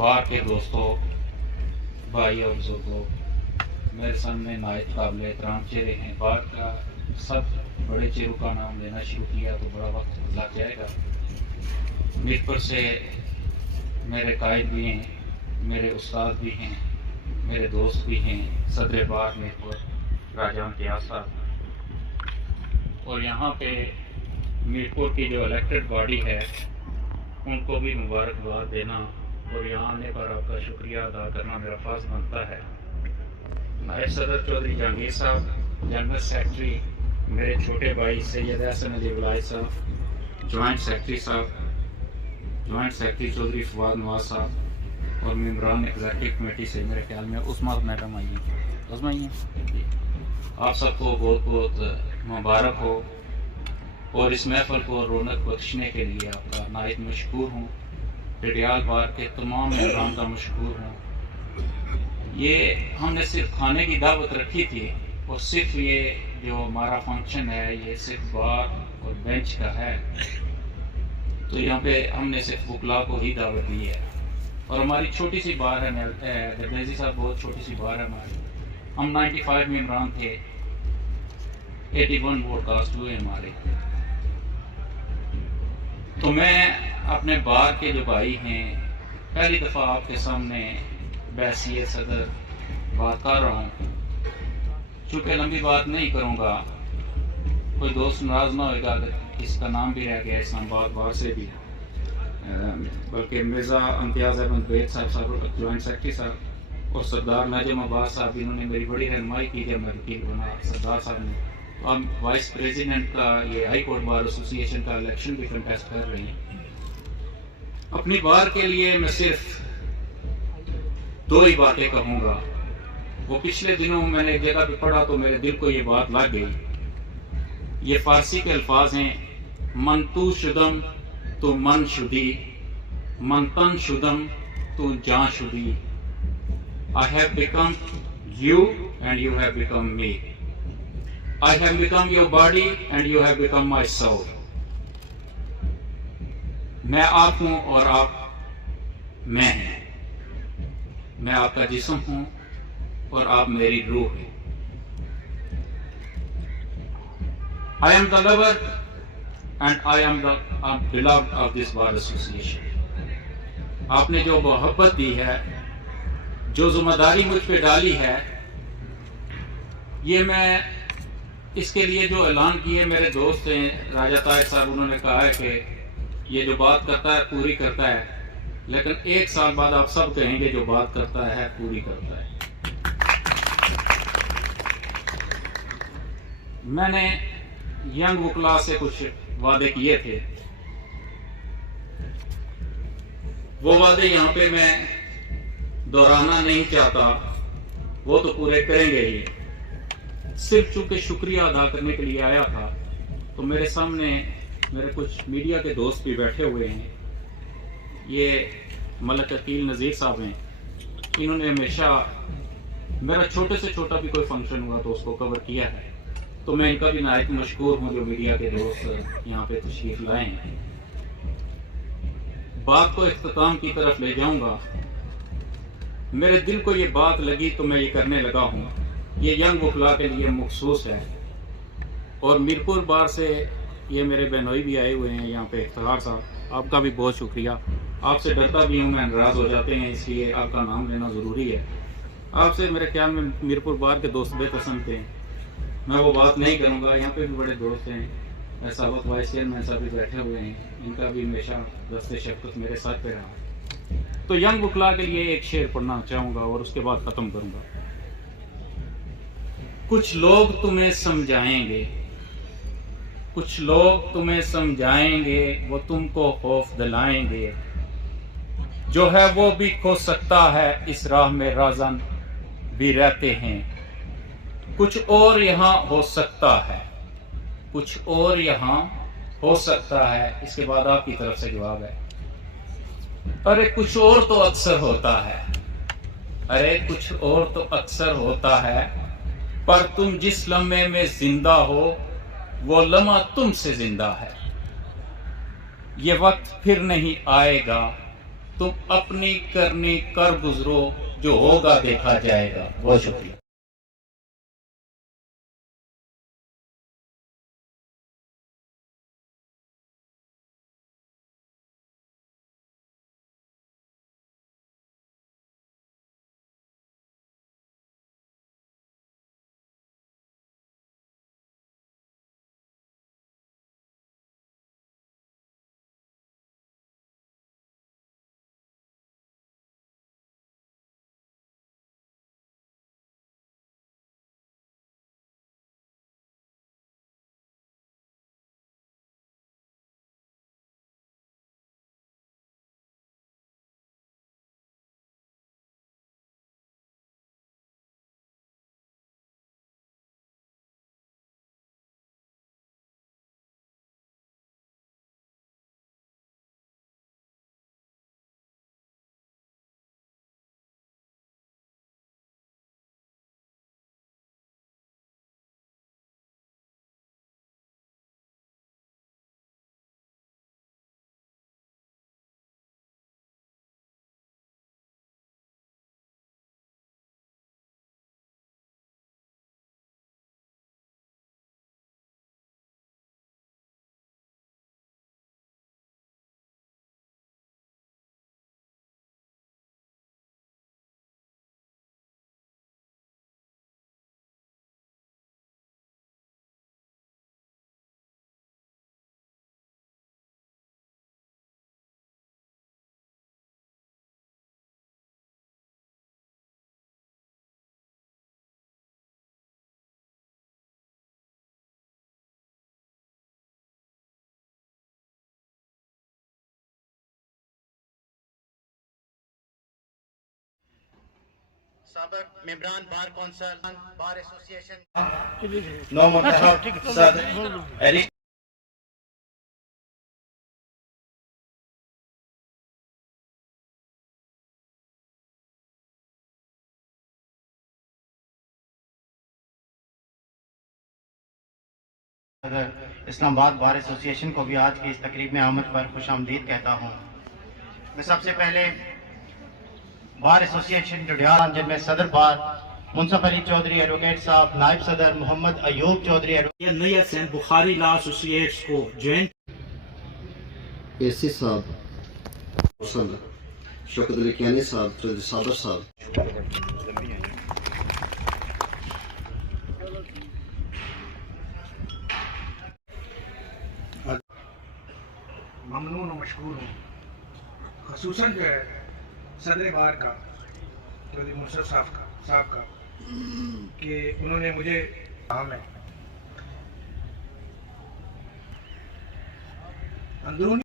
बाहर के दोस्तों, भाई और बुजुर्गों, मेरे सामने नायत काबिल एहतराम चेहरे हैं। बाहर का सब बड़े चेहरों का नाम लेना शुरू किया तो बड़ा वक्त लग जाएगा। मीरपुर से मेरे कायद भी हैं, मेरे उस्ताद भी हैं, मेरे दोस्त भी हैं, सदर बार मीरपुर राजा इम्तियाज साहब। और यहाँ पे मीरपुर की जो इलेक्टेड बॉडी है उनको भी मुबारकबाद देना और यहाँ आने पर आपका शुक्रिया अदा करना मेरा फ़र्ज़ बनता है। नायब सदर चौधरी जहांगीर साहब, जनरल सेक्रेटरी मेरे छोटे भाई सैयद हसन अली वलाई साहब, जॉइंट सेक्रेटरी चौधरी फवाद नवाज साहब और मेम्बरान एग्जीक्यूटिव कमेटी से मेरे ख्याल में उस्मा मैडम आई हैं। आप सबको बहुत बहुत मुबारक हो और इस महफल को रौनक बख्शने के लिए आपका नायत मशकूर हूँ। डडियाल बार के तमाम मेहमान का मशकूर हूँ। ये हमने सिर्फ खाने की दावत रखी थी और सिर्फ ये जो हमारा फंक्शन है ये सिर्फ बार और बेंच का है, तो यहाँ पे हमने सिर्फ बुकला को ही दावत दी है। और हमारी छोटी सी बार है, दरवेजी साहब बहुत छोटी सी बार है हमारी। हम 95 मेम्बरान थे, 81 वोट कास्ट हुए हमारे। तो मैं अपने बार के जो भाई हैं पहली दफ़ा आपके सामने बैसियत सदर बात कर रहा हूँ। चूँकि लंबी बात नहीं करूँगा, कोई दोस्त नाराज़ ना होगा अगर इसका नाम भी रह गया इस्लामाबाद बार से भी, बल्कि मिर्ज़ा इम्तियाज़ अहमद बैद साहब जॉइंट सेक्रेटरी साहब और सरदार नजम अब्बास साहब, इन्होंने मेरी बड़ी रहनुमाई की जब मैं वकील बना। सरदार साहब ने और वाइस प्रेसिडेंट का ये हाई कोर्ट बार एसोसिएशन का इलेक्शन भी कंटेस्ट कर रही हैं। अपनी बार के लिए मैं सिर्फ दो ही बातें कहूँगा। वो पिछले दिनों मैंने एक जगह पे पढ़ा तो मेरे दिल को ये बात लग गई। ये फारसी के अल्फाज हैं, मन तू शुदम तो मन शुदी, मन तन शुदम तो जान शुदी। I have become you and you have become me. I have become your body and you have become my soul. मैं आप हूं और आप मैं हैं। मैं आपका जिस्म हूं और आप मेरी रूह हैं। I am the lover and I am the beloved of this bar association. आपने जो मोहब्बत दी है, जो जिम्मेदारी मुझ पे डाली है, ये मैं इसके लिए जो ऐलान किए मेरे दोस्त हैं राजा ताहिर साहब, उन्होंने कहा है कि ये जो बात करता है पूरी करता है, लेकिन एक साल बाद आप सब कहेंगे जो बात करता है पूरी करता है। मैंने यंग वकला से कुछ वादे किए थे, वो वादे यहाँ पे मैं दोहराना नहीं चाहता, वो तो पूरे करेंगे ही। सिर्फ चूंकि शुक्रिया अदा करने के लिए आया था, तो मेरे सामने मेरे कुछ मीडिया के दोस्त भी बैठे हुए हैं। ये मलक अकील नज़ीर साहब हैं, इन्होंने हमेशा मेरा छोटे से छोटा भी कोई फंक्शन हुआ तो उसको कवर किया है, तो मैं इनका भी नायत मशकूर हूँ जो मीडिया के दोस्त यहाँ पे तशरीफ लाए हैं। बात को इख्तिताम की तरफ ले जाऊँगा। मेरे दिल को ये बात लगी तो मैं ये करने लगा हूँ। ये यंग वकला के लिए मखसूस है और मीरपुर बार से ये मेरे बहनोई भी आए हुए हैं यहाँ पे। इफ्तिखार साहब, आपका भी बहुत शुक्रिया। आपसे डरता भी हूँ मैं, नाराज़ हो जाते हैं, इसलिए आपका नाम लेना ज़रूरी है। आपसे मेरे ख्याल में मीरपुर बार के दोस्त बेपसंद थे, मैं वो बात नहीं करूँगा। यहाँ पे भी बड़े दोस्त हैं, साबक वाइस चेयरमैन साहब भी बैठे हुए हैं, इनका भी हमेशा दस्ते शफ़क़त मेरे साथ पे रहा। तो यंग वकला के लिए एक शेर पढ़ना चाहूँगा और उसके बाद ख़त्म करूँगा। कुछ लोग तुम्हें समझाएंगे, कुछ लोग तुम्हें समझाएंगे, वो तुमको खौफ दिलाएंगे। जो है वो भी खो सकता है, इस राह में राज़न भी रहते हैं। कुछ और यहाँ हो सकता है, कुछ और यहाँ हो सकता है। इसके बाद आपकी तरफ से जवाब है, अरे कुछ और तो अक्सर होता है, अरे कुछ और तो अक्सर होता है, पर तुम जिस लम्हे में जिंदा हो वो लम्हा तुमसे जिंदा है। ये वक्त फिर नहीं आएगा تم اپنی کرنی کر گزرو، جو ہوگا دیکھا جائے گا۔ بہت شکریہ۔ سابق ممبران بار کونسل، بار ایسوسیشن، نو منتخب صدر اسلام آباد بار ایسوسیشن کو بھی آج کی اس تقریب میں آمد پر خوش آمدید کہتا ہوں۔ میں سب سے پہلے بار ایسوسیشن جوڈیال جن میں صدر بار منصف علی چودھری ایڈوکیٹ صاحب، نائب صدر محمد ایوب چودھری ایڈوکیٹ، نیت سے بخاری لا ایسوسیٹس کو جوائن اے سی صاحب، شوکت علی کیانی صاحب، چودھری صابر صاحب، ممنون و مشکور ہوں، خصوصاً جو ہے صدر بار کا چودھری منصف صاحب کا کہ انہوں نے مجھے اندرونی